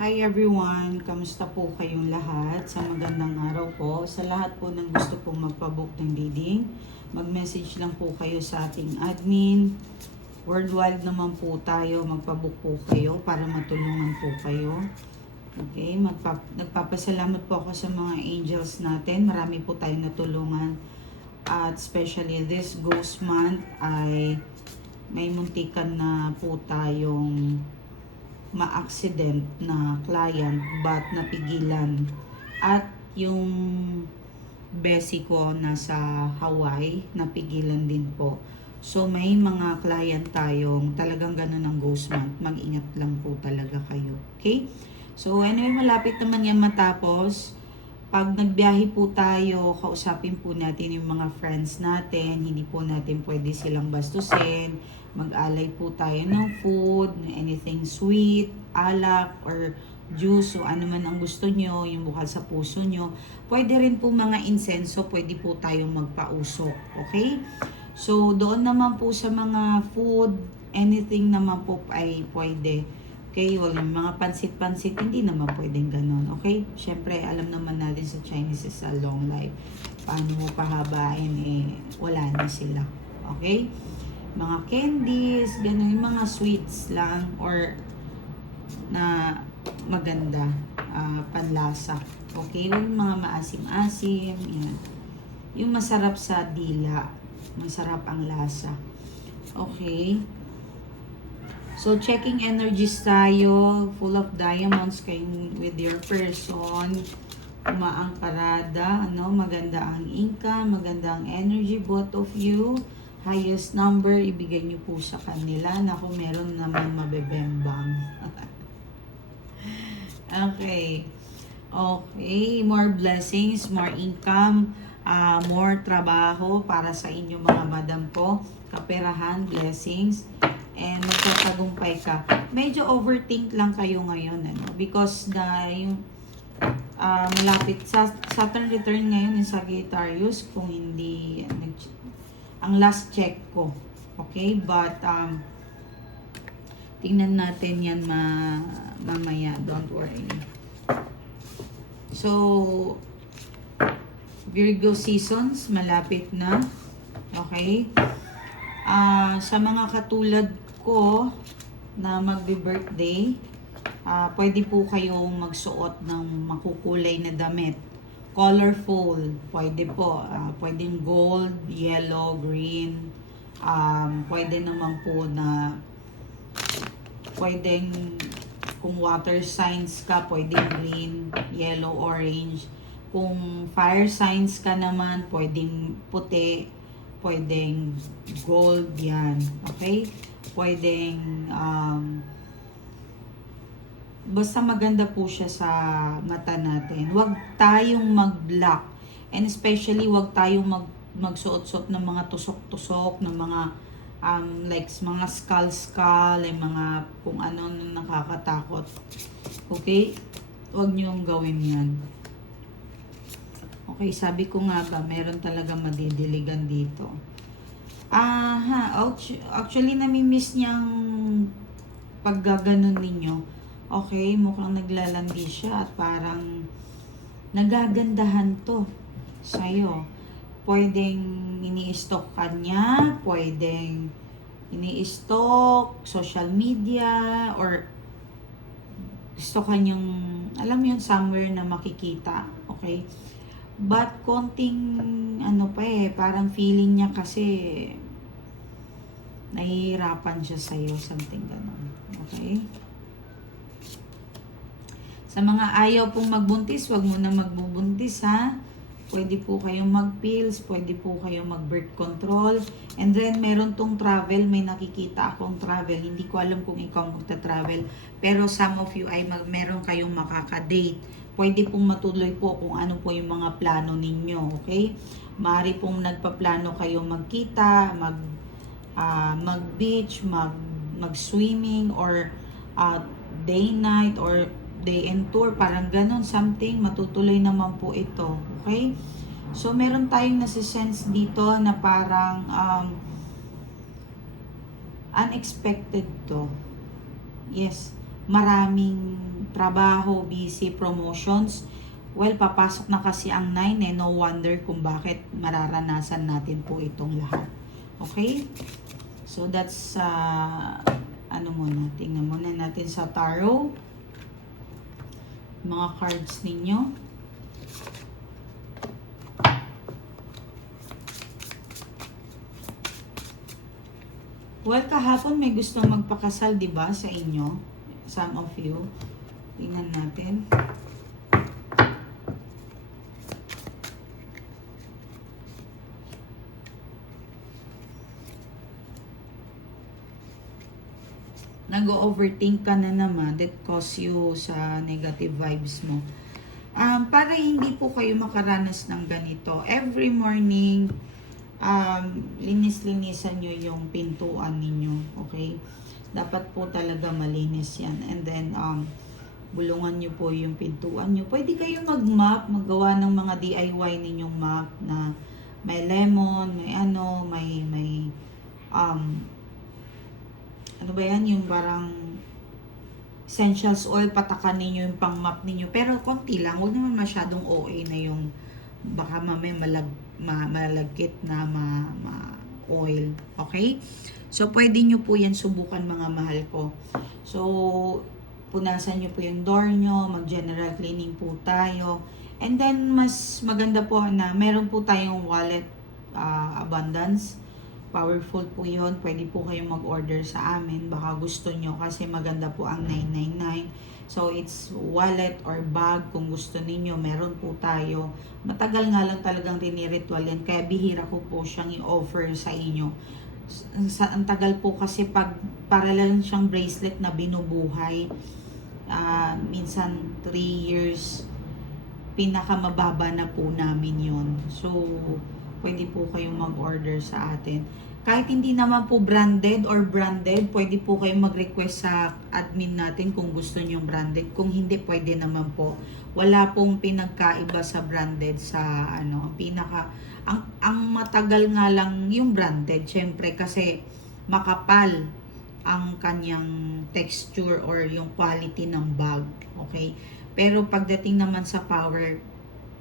Hi everyone! Kamusta po kayong lahat? Sa magandang araw po. Sa lahat po ng gusto pong magpabook ng reading, mag-message lang po kayo sa ating admin. Worldwide naman po tayo, magpabook po kayo para matulungan po kayo. Okay, nagpapasalamat po ako sa mga angels natin. Marami po tayong natulungan. At especially this ghost month ay may muntikan na po tayong ma-accident na client but napigilan. At yung besi ko nasa Hawaii, napigilan din po. So may mga client tayong talagang ganun ang ghost month. Mag-ingat lang po talaga kayo. Okay? So anyway, malapit naman yan matapos. Pag nagbiyahe po tayo, kausapin po natin yung mga friends natin. Hindi po natin pwede silang bastusin. Mag-alay po tayo ng food, anything sweet, alak, or juice, o ano man ang gusto nyo, yung bukal sa puso nyo. Pwede rin po mga insenso, pwede po tayong magpausok. Okay? So, doon naman po sa mga food, anything naman po ay pwede. Okay, walang mga pansit-pansit, hindi naman pwedeng ganun. Okay? Siyempre, alam naman natin sa Chinese is a long life. Paano mo pahabain, wala na sila. Okay? Mga candies, ganun, mga sweets lang, or na maganda, panlasa. Okay? Yung mga maasim-asim, yan. Yung masarap sa dila, masarap ang lasa. Okay? So, checking energies tayo. Full of diamonds kayo with your person. Umaang parada. Ano? Maganda ang income. Maganda ang energy. Both of you. Highest number. Ibigay nyo po sa kanila. Naku, meron naman mabebembang. Okay. Okay. More blessings. More income. More trabaho para sa inyo mga madam po. Kaperahan. Blessings. And magtatagumpay ka. Medyo overthink lang kayo ngayon, ano? Because yung malapit sa Saturn return ngayon yung Sagittarius, kung hindi ang last check ko. Okay? But tingnan natin yan mamaya. Don't worry. So Virgo seasons malapit na. Okay? Sa mga katulad ko na magbe-birthday, pwede po kayong magsuot ng makukulay na damit. Colorful, pwede po. Pwedeng gold, yellow, green. Pwede naman po na pwedeng kung water signs ka, pwedeng green, yellow, orange. Kung fire signs ka naman, pwedeng puti, pwedeng gold yan. Okay? Pwedeng basta maganda po siya sa mata natin. Huwag tayong mag-block. And especially huwag tayong magsuot-suot ng mga tusok-tusok, ng mga like mga skull, yung mga kung ano nakakatakot. Okay? Huwag niyong gawin yan. Okay, sabi ko nga ba, meron talaga madidiligan dito. Actually, nami-miss niyang paggaganon ninyo. Okay, mukhang naglalandi siya at parang nagagandahan to sa'yo. Pwedeng ini-stalk ka niya, pwedeng ini-stalk, social media, or gusto ka niyang, alam mo yun, somewhere na makikita. Okay? But konting parang feeling niya kasi nahihirapan siya sa'yo, something ganon. Okay? Sa mga ayaw pong magbuntis, wag mo na magbubuntis, ha? Pwede po kayong mag-pills, pwede po kayong mag-birth control. And then, meron tong travel, may nakikita akong travel. Hindi ko alam kung ikaw magta-travel. Pero some of you ay meron kayong makaka-date. Pwede pong matuloy po kung ano po yung mga plano ninyo, okay? Maaari pong nagpaplano kayong magkita, mag-beach, mag-swimming, or day-night, or day and tour, parang ganon, something, matutuloy naman po ito, okay? So, meron tayong nasisense dito na parang unexpected to. Yes, maraming trabaho, busy, promotions. Well, papasok na kasi ang 9 eh. No wonder kung bakit mararanasan natin po itong lahat. Okay? So, that's, ano muna, tingnan muna natin sa tarot. Mga cards ninyo. Well, kahapon may gusto magpakasal, di ba, sa inyo? Some of you. Tingnan natin. Nag-overthink ka na naman that cause you sa negative vibes mo. Para hindi po kayo makaranas ng ganito, every morning, linis-linisan nyo yung pintuan ninyo, okay? Dapat po talaga malinis yan. And then, bulungan nyo po yung pintuan nyo. Pwede kayo mag-map, magawa ng mga DIY ninyong map na may lemon, may ano, may ano ba yan, yung parang essentials oil, patakan ninyo yung pang-map ninyo. Pero konti lang, huwag naman masyadong OA na yung baka mamaya malagkit na oil. Okay? So, pwede nyo po yan subukan, mga mahal ko. So, punasan nyo po yung door nyo, mag-general cleaning po tayo. And then, mas maganda po na meron po tayong wallet abundance. Powerful po yun. Pwede po kayong mag-order sa amin. Baka gusto nyo kasi maganda po ang 999. So, it's wallet or bag kung gusto ninyo. Meron po tayo. Matagal nga lang talagang riniritual yan. Kaya bihira ko po siyang i-offer sa inyo. Ang tagal po kasi para lang siyang bracelet na binubuhay. Minsan 3 years. Pinakamababa na po namin yon. So, pwede po kayong mag-order sa atin. Kahit hindi naman po branded, pwede po kayong mag-request sa admin natin kung gusto nyo branded. Kung hindi, pwede naman po. Wala pong pinagkaiba sa branded sa ang matagal nga lang yung branded, syempre kasi makapal ang kanyang texture or yung quality ng bag. Okay? Pero pagdating naman sa power,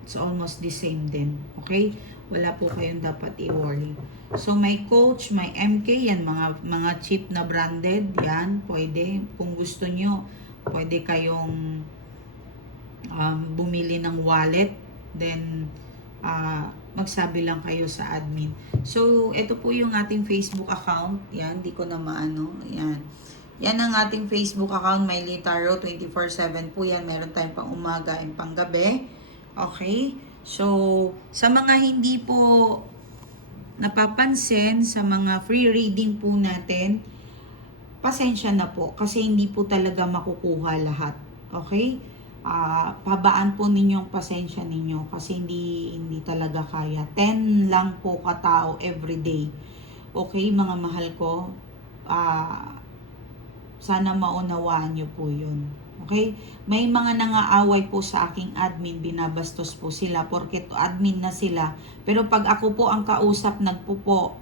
it's almost the same din. Okay? Wala po kayong dapat i-worry. So, may Coach, may MK, yan, mga cheap na branded, yan, pwede. Kung gusto nyo, pwede kayong bumili ng wallet, then, magsabi lang kayo sa admin. So, ito po yung ating Facebook account, yan, di ko na maano, yan. Yan ang ating Facebook account, Mylee Tarot, 24/7 po yan, meron tayong pang umaga and pang gabi. Okay? So, sa mga hindi po napapansin sa mga free reading po natin, pasensya na po kasi hindi po talaga makukuha lahat. Okay? Pabaan po ninyong pasensya ninyo kasi hindi talaga kaya. 10 lang po katao everyday. Okay, mga mahal ko? Sana maunawaan nyo po yun. Okay? May mga nangaaway po sa aking admin, binabastos po sila porket admin na sila. Pero pag ako po ang kausap, nagpo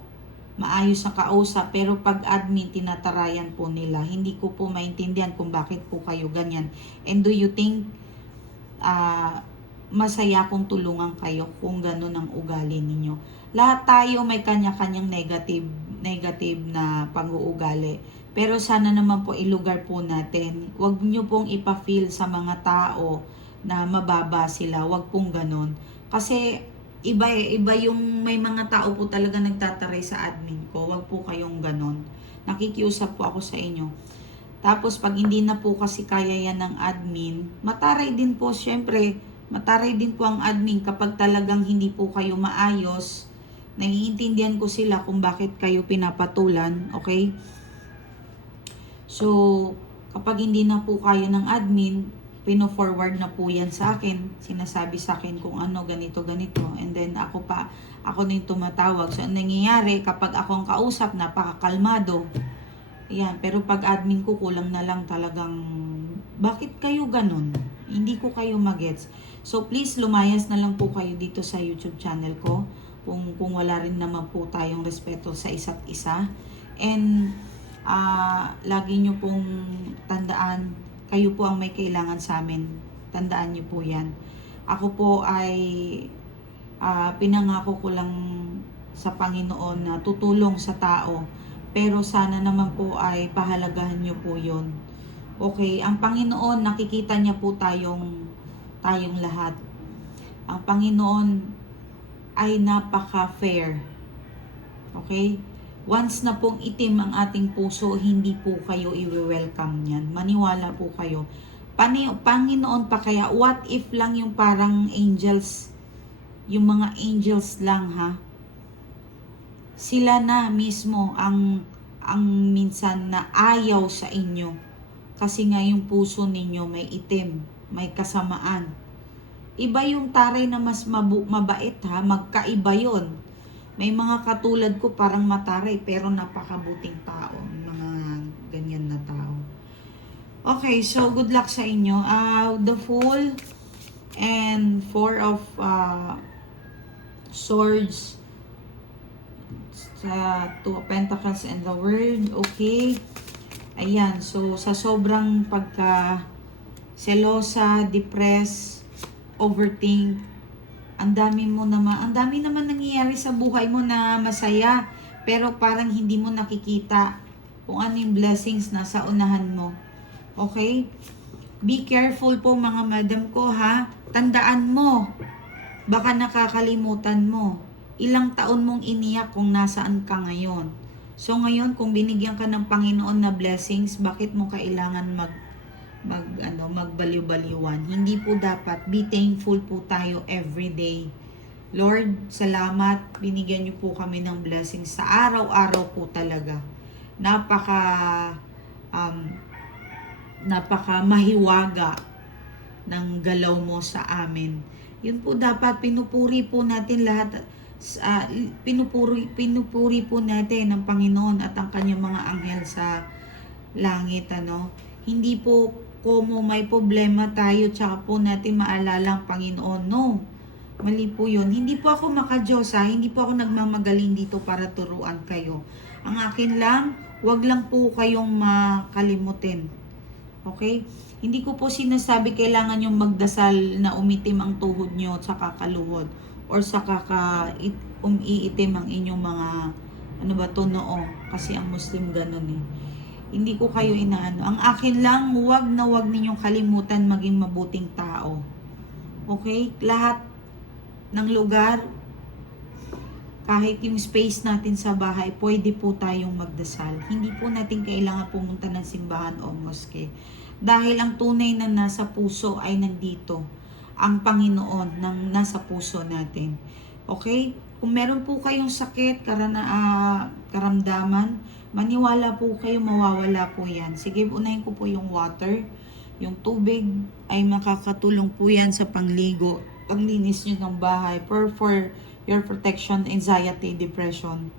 maayos ang kausap. Pero pag admin, tinatarayan po nila. Hindi ko po maintindihan kung bakit po kayo ganyan. And do you think masaya kung tulungan kayo kung gano'n ang ugali ninyo? Lahat tayo may kanya-kanyang negative na pag-uugali. Pero sana naman po ilugar po natin. Huwag nyo pong ipa-feel sa mga tao na mababa sila. Huwag pong ganon. Kasi iba yung may mga tao po talaga nagtataray sa admin ko. Huwag po kayong ganon. Nakikiusap po ako sa inyo. Tapos pag hindi na po kasi kaya yan ng admin, mataray din po syempre. Mataray din po ang admin kapag talagang hindi po kayo maayos. Naiintindihan ko sila kung bakit kayo pinapatulan. Okay? So, kapag hindi na po kaya ng admin, pino-forward na po yan sa akin. Sinasabi sa akin kung ano, ganito. And then ako na yung tumatawag. So, ang nangyayari, kapag ako ang kausap, napakakalmado. Ayan, pero pag admin ko, kulang na lang talagang, bakit kayo ganun? Hindi ko kayo magets. So, please, lumayas na lang po kayo dito sa YouTube channel ko. Kung wala rin naman po tayong respeto sa isa't isa. And, lagi nyo pong tandaan, kayo po ang may kailangan sa amin. Tandaan niyo po yan. Ako po ay pinangako ko lang sa Panginoon na tutulong sa tao. Pero sana naman po ay pahalagahan niyo po yun. Okay, ang Panginoon, nakikita niya po tayong lahat. Ang Panginoon ay napaka-fair. Okay? Once na pong itim ang ating puso, hindi po kayo i-welcome niyan. Maniwala po kayo. Panginoon pa kaya, what if lang yung parang angels, yung mga angels lang ha? Sila na mismo ang minsan na ayaw sa inyo. Kasi nga yung puso ninyo may itim, may kasamaan. Iba yung taray na mas mabait ha, magkaiba yon. May mga katulad ko parang mataray pero napakabuting tao. Mga ganyan na tao. Okay, so good luck sa inyo. The Fool and Four of Swords, sa Two of Pentacles and the World. Okay. Ayan, so sa sobrang selosa, depressed, overthink, ang dami naman nangyayari sa buhay mo na masaya, pero parang hindi mo nakikita kung ano yung blessings na sa unahan mo. Okay? Be careful po mga madam ko ha. Tandaan mo, baka nakakalimutan mo. Ilang taon mong iniyak kung nasaan ka ngayon. So ngayon, kung binigyan ka ng Panginoon na blessings, bakit mo kailangan magbaliw-baliwan? Hindi po dapat. Be thankful po tayo every day. Lord, salamat. Binigyan niyo po kami ng blessings sa araw-araw po talaga. Napaka mahiwaga ng galaw mo sa amin. Yun po dapat, pinupuri po natin lahat. Pinupuri po natin ang Panginoon at ang kanyang mga anghel sa langit, ano. Hindi po kung may problema tayo tsaka po natin maalala ang Panginoon. No, mali po yun. Hindi po ako maka-Diyos ha. Hindi po ako nagmamagaling dito para turuan kayo. Ang akin lang, wag lang po kayong makalimutin. Okay? Hindi ko po sinasabi kailangan yung magdasal na umitim ang tuhod nyo at saka kaluhod or saka umiitim ang inyong mga noo. Kasi ang Muslim ganun eh. Hindi ko kayo inaano. Ang akin lang, huwag na huwag ninyong kalimutan maging mabuting tao. Okay? Lahat ng lugar, kahit yung space natin sa bahay, pwede po tayong magdasal. Hindi po natin kailangan pumunta ng simbahan o moske. Dahil ang tunay na nasa puso ay nandito. Ang Panginoon nang nasa puso natin. Okay? Kung meron po kayong sakit, karamdaman, maniwala po kayo, mawawala po yan. Sige, unahin ko po yung water. Yung tubig ay makakatulong po yan sa pangligo, panglinis nyo ng bahay, for your protection, anxiety, depression.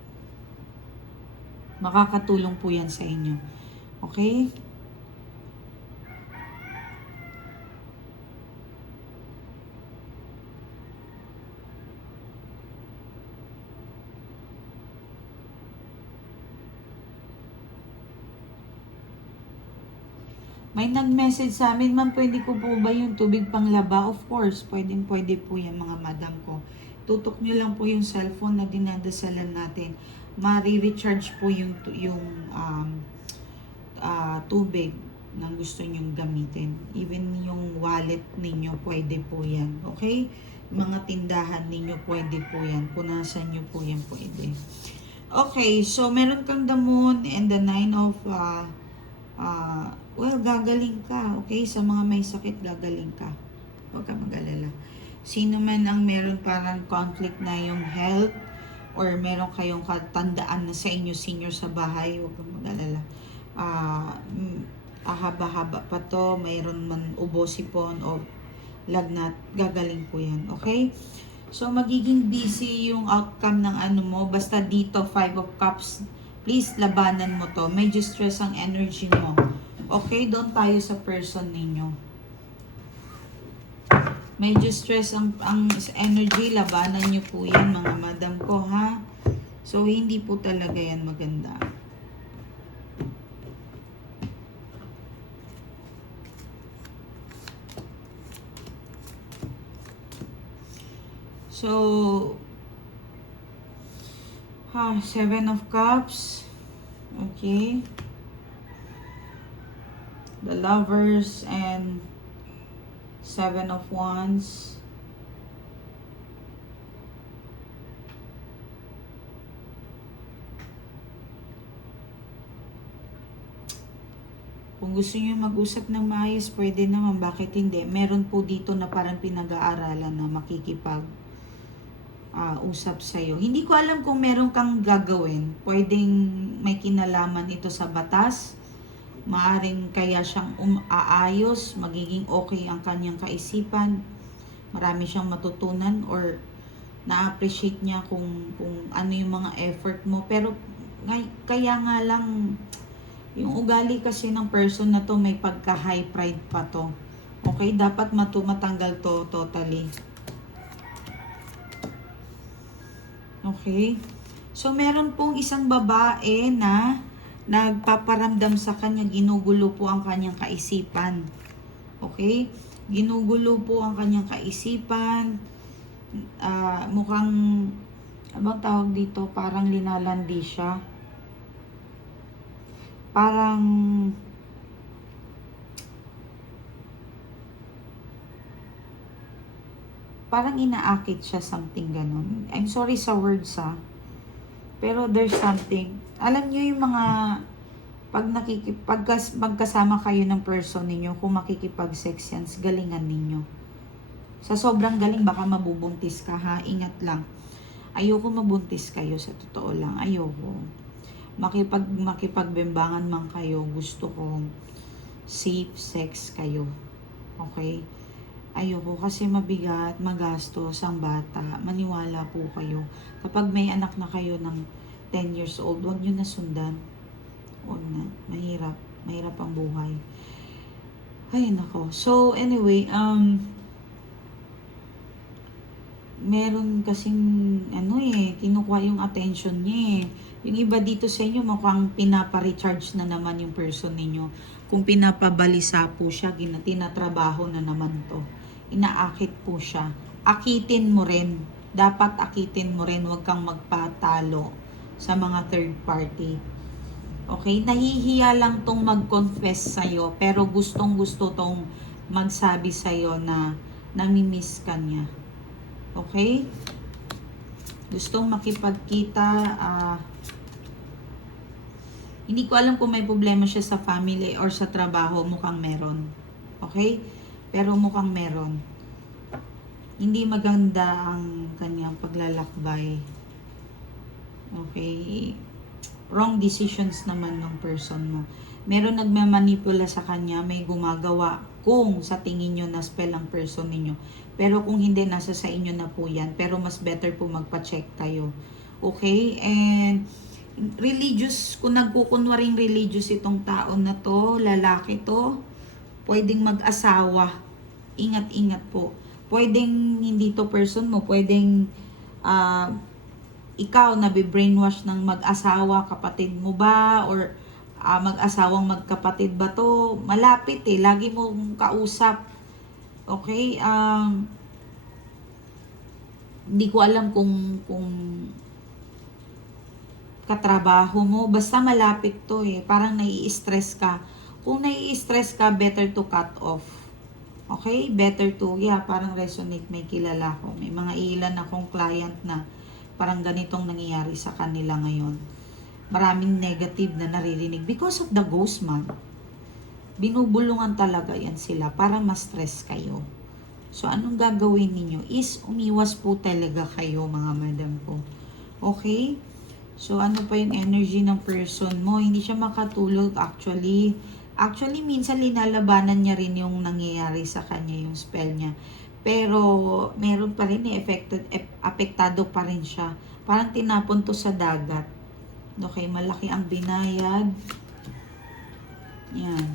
Makakatulong po yan sa inyo. Okay? May nag-message sa amin, ma'am, pwede ko po ba yung tubig panglaba? Of course, pwede po yan mga madam ko. Tutok nyo lang po yung cellphone na dinadasalan natin. Mari-recharge po yung tubig na gusto nyong gamitin. Even yung wallet ninyo, pwede po yan. Okay? Mga tindahan ninyo, pwede po yan. Punasan nyo po yan, pwede. Okay, so meron kang the moon and the 9 of gagaling ka. Okay? Sa mga may sakit, gagaling ka. Huwag ka mag-alala. Sino man ang meron parang conflict na yung health or meron kayong katandaan na sa inyo, senior sa bahay, huwag kang mag-alala. Haba-haba pa to, mayroon man ubo, sipon o lagnat, gagaling po yan. Okay? So, magiging busy yung outcome ng ano mo. Basta dito, 5 of Cups, please, labanan mo to. Medyo stress ang energy mo. Okay, doon tayo sa person ninyo. Medyo stress ang energy, labanan nyo po yan mga madam ko ha. So, hindi po talaga yan maganda. So, Seven of Cups. Okay. The Lovers and Seven of Wands. Kung gusto niyo mag-usap ng maayos, pwede naman. Bakit hindi? Meron po dito na parang pinag-aaralan na makikipag usap sa'yo. Hindi ko alam kung meron kang gagawin. Pwedeng may kinalaman ito sa batas. Maaring kaya siyang aayos, magiging okay ang kanyang kaisipan. Marami siyang matutunan or na-appreciate niya kung ano yung mga effort mo. Pero kaya nga lang, yung ugali kasi ng person na to may pagka-high pride pa to. Okay, dapat matanggal to totally. Okay. So, meron pong isang babae na nagpaparamdam sa kanya, ginugulo po ang kanyang kaisipan. Okay? Ginugulo po ang kanyang kaisipan. Mukhang, abang tawag dito, parang linalandi siya. Parang inaakit siya, something ganun. I'm sorry sa words pero there's something. Alam niyo yung mga magkasama kayo ng person ninyo, kung makikipag-sex yan, galingan ninyo. Sa sobrang galing, baka mabubuntis ka ha, ingat lang. Ayoko mabuntis kayo, sa totoo lang, ayoko. Makipagbembangan man kayo, gusto kong safe sex kayo. Okay? Ayoko kasi mabigat, magastos ang bata. Maniwala po kayo. Kapag may anak na kayo ng 10 years old, huwag nyo na sundan. Huwag na. Mahirap. Mahirap ang buhay. Ay, nako. So, anyway, meron kasing, kinukuha yung attention niya Yung iba dito sa inyo, mukhang pinapa-recharge na naman yung person ninyo. Kung pinapabalisa po siya, tinatrabaho na naman to. Inaakit po siya. Akitin mo rin. Dapat akitin mo rin. Huwag kang magpatalo sa mga third party. Okay? Nahihiya lang tong mag-confess sa'yo, pero gustong-gusto tong magsabi sa'yo na namimiss ka niya. Okay? Gustong makipagkita. Hindi ko alam kung may problema siya sa family or sa trabaho. Mukhang meron. Okay? Pero mukhang meron. Hindi maganda ang kanyang paglalakbay. Okay? Wrong decisions naman ng person mo. Meron nagmamanipula sa kanya, may gumagawa kung sa tingin nyo na spell ang person ninyo. Pero kung hindi, nasa sa inyo na po yan. Pero mas better po magpa-check kayo. Okay? And religious, kung nagkukunwaring religious itong tao na to, lalaki to, pwedeng mag-asawa. Ingat-ingat po. Pwedeng hindi to person mo, pwedeng ikaw nabi-brainwash ng mag-asawa, kapatid mo ba, or mag-asawang magkapatid ba to? Malapit lagi mong kausap. Okay? Hindi ko alam kung katrabaho mo, basta malapit to parang nai-stress ka. Kung nai-stress ka, better to cut off. Okay? Better to, parang resonate, may kilala ko. May mga ilan akong client na parang ganitong nangyayari sa kanila ngayon. Maraming negative na naririnig because of the ghost man. Binubulungan talaga yan sila para ma-stress kayo. So, anong gagawin ninyo is umiwas po talaga kayo, mga madam ko. Okay? So, ano pa yung energy ng person mo? Hindi siya makatulog actually. Actually, minsan linalabanan niya rin yung nangyayari sa kanya, yung spell niya. Pero, meron pa rin apektado pa rin siya. Parang tinapon to sa dagat. Okay, malaki ang binayad. Yan.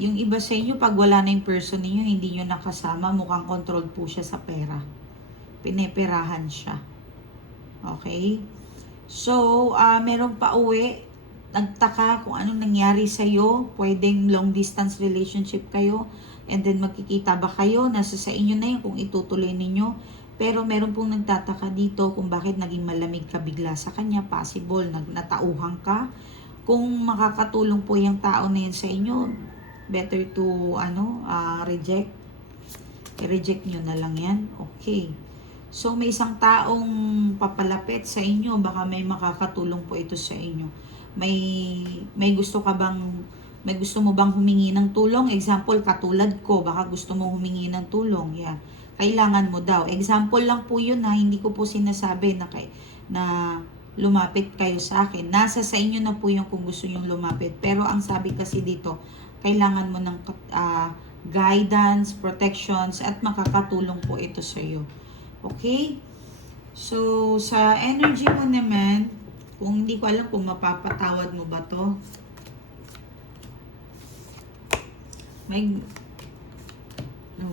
Yung iba sa inyo, pag wala na yung person niyo, hindi nyo nakasama, mukhang control po siya sa pera. Pineperahan siya. Okay? So, meron pa uwi. Nagtaka kung anong nangyari sa'yo. Pwedeng long distance relationship kayo. And then magkikita ba kayo? Nasa sa inyo na yun kung itutuloy ninyo. Pero meron pong nagtataka dito kung bakit naging malamig ka bigla sa kanya. Possible, natauhan ka. Kung makakatulong po yung tao na yun sa inyo, better to reject. I-reject nyo na lang yan. Okay. So, may isang taong papalapit sa inyo. Baka may makakatulong po ito sa inyo. May gusto ka bang, may gusto mo bang humingi ng tulong? Example, katulad ko, baka gusto mo humingi ng tulong. Yeah. Kailangan mo daw. Example lang po yun ha. Hindi ko po sinasabi na lumapit kayo sa akin. Nasa sa inyo na po yung kung gusto nyong lumapit. Pero ang sabi kasi dito, kailangan mo ng guidance, protections, at makakatulong po ito sa iyo. Okay? So, sa energy mo naman, kung hindi ko alam kung mapapatawad mo ba to.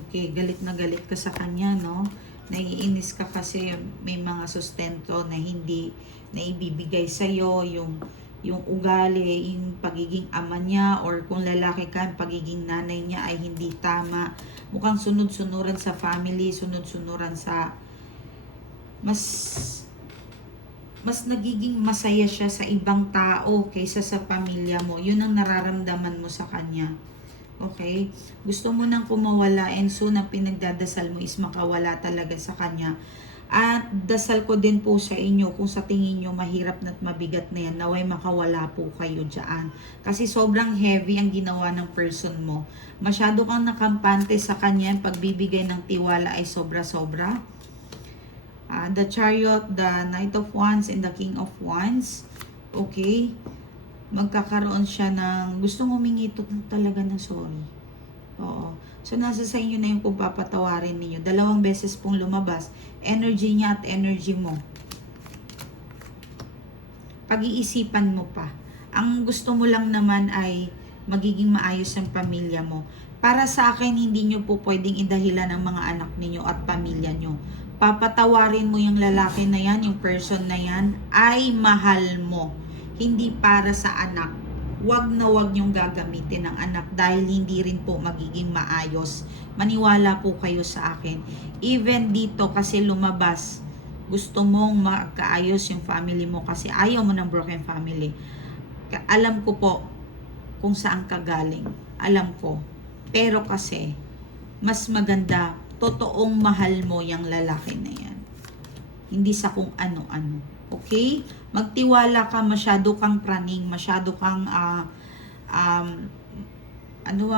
Okay, galit na galit ka sa kanya, no? Naiinis ka kasi may mga sustento na hindi na ibibigay sa'yo, yung ugali, yung pagiging ama niya, or kung lalaki ka, pagiging nanay niya ay hindi tama. Mukhang sunod-sunuran sa family, sunod-sunuran sa mas nagiging masaya siya sa ibang tao kaysa sa pamilya mo. Yun ang nararamdaman mo sa kanya. Okay? Gusto mo nang kumawala, and soon ang pinagdadasal mo is makawala talaga sa kanya. At dasal ko din po sa inyo, kung sa tingin nyo mahirap na't mabigat na yan, naway makawala po kayo dyan. Kasi sobrang heavy ang ginawa ng person mo. Masyado kang nakampante sa kanya, pagbibigay ng tiwala ay sobra-sobra. The Chariot, the Knight of Wands, and the King of Wands. Okay? Magkakaroon siya ng gustong humingi ito talaga ng sorry. Oo. So, nasa sa inyo na yung kung papatawarin ninyo. 2 beses pong lumabas. Energy niya at energy mo. Pag-iisipan mo pa. Ang gusto mo lang naman ay magiging maayos ang pamilya mo. Para sa akin, hindi nyo po pwedeng idahilan ang mga anak ninyo at pamilya nyo. Papatawarin mo yung lalaki na yan, yung person na yan, ay mahal mo. Hindi para sa anak. Wag na wag niyong gagamitin ng anak dahil hindi rin po magiging maayos. Maniwala po kayo sa akin. Even dito kasi lumabas, gusto mong magkaayos yung family mo kasi ayaw mo ng broken family. Alam ko po kung saan ka galing. Alam ko. Pero kasi, mas maganda, totoong mahal mo yung lalaki na yan. Hindi sa kung ano-ano. Okay? Magtiwala ka, masyado kang praning, masyado kang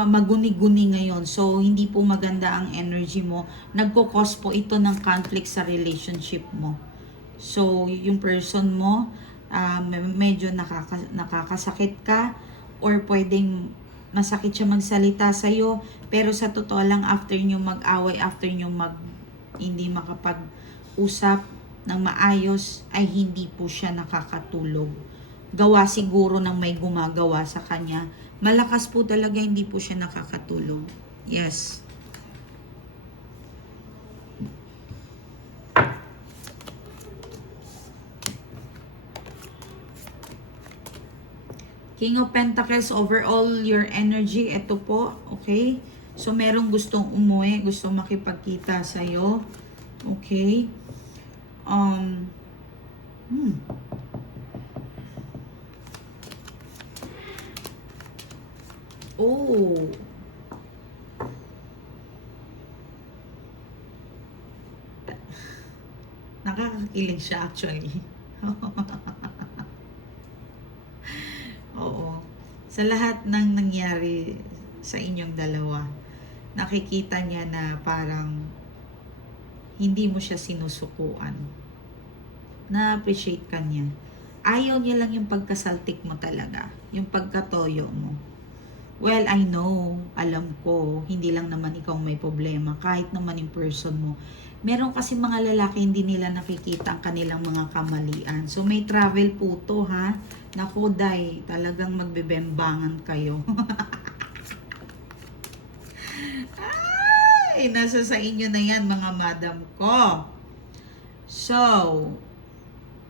maguni-guni ngayon. So, hindi po maganda ang energy mo. Nagko-cause po ito ng conflict sa relationship mo. So, yung person mo, medyo nakakasakit ka, or pwedeng masakit siya magsalita sa'yo, pero sa totoo lang, after nyo mag-away, after nyo hindi makapag-usap ng maayos, ay hindi po siya nakakatulog. Gawa siguro ng may gumagawa sa kanya. Malakas po talaga, hindi po siya nakakatulog. Yes. King of Pentacles, overall your energy, ito po, okay? So, merong gustong umuwi, gustong makipagkita sa'yo. Okay? Oh. Nakakakilig siya actually. Oo. Sa lahat ng nangyari sa inyong dalawa, nakikita niya na parang hindi mo siya sinusukuan. Na-appreciate ka niya. Ayaw niya lang yung pagkasaltik mo talaga. Yung pagkatoyo mo. Well, I know, alam ko, hindi lang naman ikaw may problema. Kahit naman yung person mo. Meron kasi mga lalaki hindi nila nakikita ang kanilang mga kamalian. So, may travel po to, ha? Naku, day, talagang magbebembangan kayo. Ay, nasa sa inyo na yan, mga madam ko. So,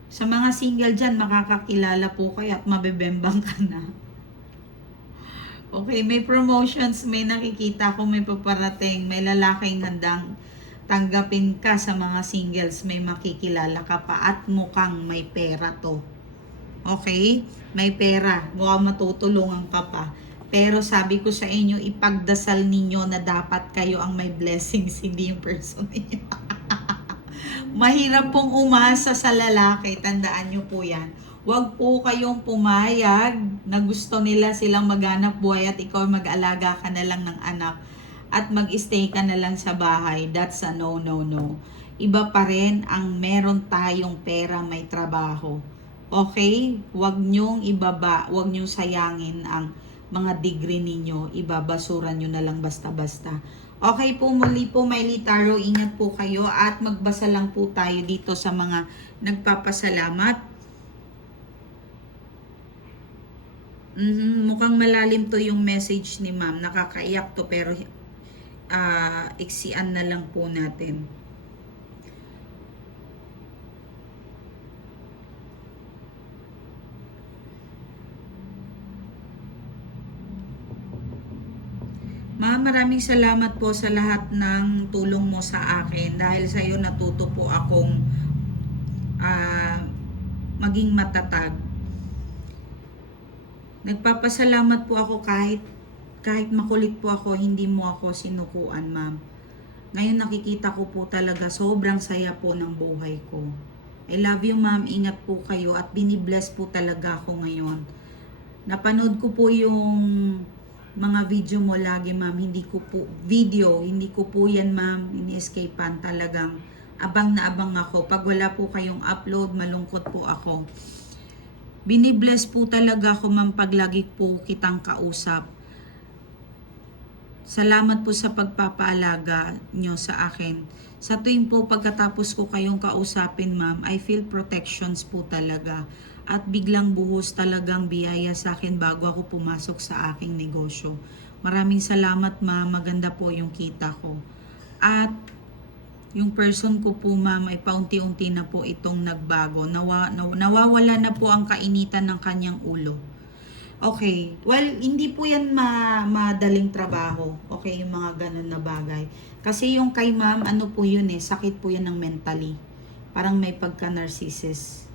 sa mga single dyan, makakakilala po kayo at mabebembang ka na. Okay, may promotions, may nakikita ko, may paparating, may lalaking handang tanggapin ka sa mga singles, may makikilala ka pa at mukhang may pera to. Okay? May pera. Mukhang matutulungan ka pa. Pero sabi ko sa inyo, ipagdasal ninyo na dapat kayo ang may blessings, hindi yung person niyo. Mahirap pong umasa sa lalaki. Tandaan nyo po yan. Huwag po kayong pumayag na gusto nila silang maghanap buhay at ikaw mag-alaga ka na lang ng anak at mag-stay ka na lang sa bahay. That's a no, no, no. Iba pa rin ang meron tayong pera, may trabaho. Okay? Huwag nyong ibaba, huwag nyong sayangin ang mga degree ninyo. Ibabasura nyo na lang basta-basta. Okay po, muli po, Miley Tarot, ingat po kayo at magbasa lang po tayo dito sa mga nagpapasalamat. Mukhang malalim to yung message ni ma'am. Nakakaiyak to pero iksian na lang po natin. Ma'am, maraming salamat po sa lahat ng tulong mo sa akin. Dahil sa iyo natuto po akong maging matatag. Nagpapasalamat po ako kahit makulit po ako, hindi mo ako sinukuan, ma'am. Ngayon nakikita ko po talaga sobrang saya po ng buhay ko. I love you, ma'am. Ingat po kayo at binibless po talaga ako ngayon. Napanood ko po yung mga video mo lagi, ma'am. Hindi ko po yan, ma'am, ini-escapean. Talagang abang na abang ako. Pag wala po kayong upload, malungkot po ako. Binibless po talaga ako, ma'am, pag lagi po kitang kausap. Salamat po sa pagpapaalaga nyo sa akin. Sa tuwing po pagkatapos ko kayong kausapin, ma'am, I feel protections po talaga. At biglang buhos talagang biyaya sa akin bago ako pumasok sa aking negosyo. Maraming salamat, ma'am. Maganda po yung kita ko. At yung person ko po, ma'am, ay paunti-unti na po itong nagbago. Nawawala na po ang kainitan ng kanyang ulo. Okay. Well, hindi po yan madaling trabaho. Okay, yung mga ganun na bagay. Kasi yung kay ma'am, ano po yun sakit po yan ng mentally. Parang may pagka-narcissist.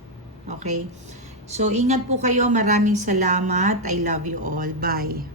Okay? So, ingat po kayo. Maraming salamat. I love you all. Bye.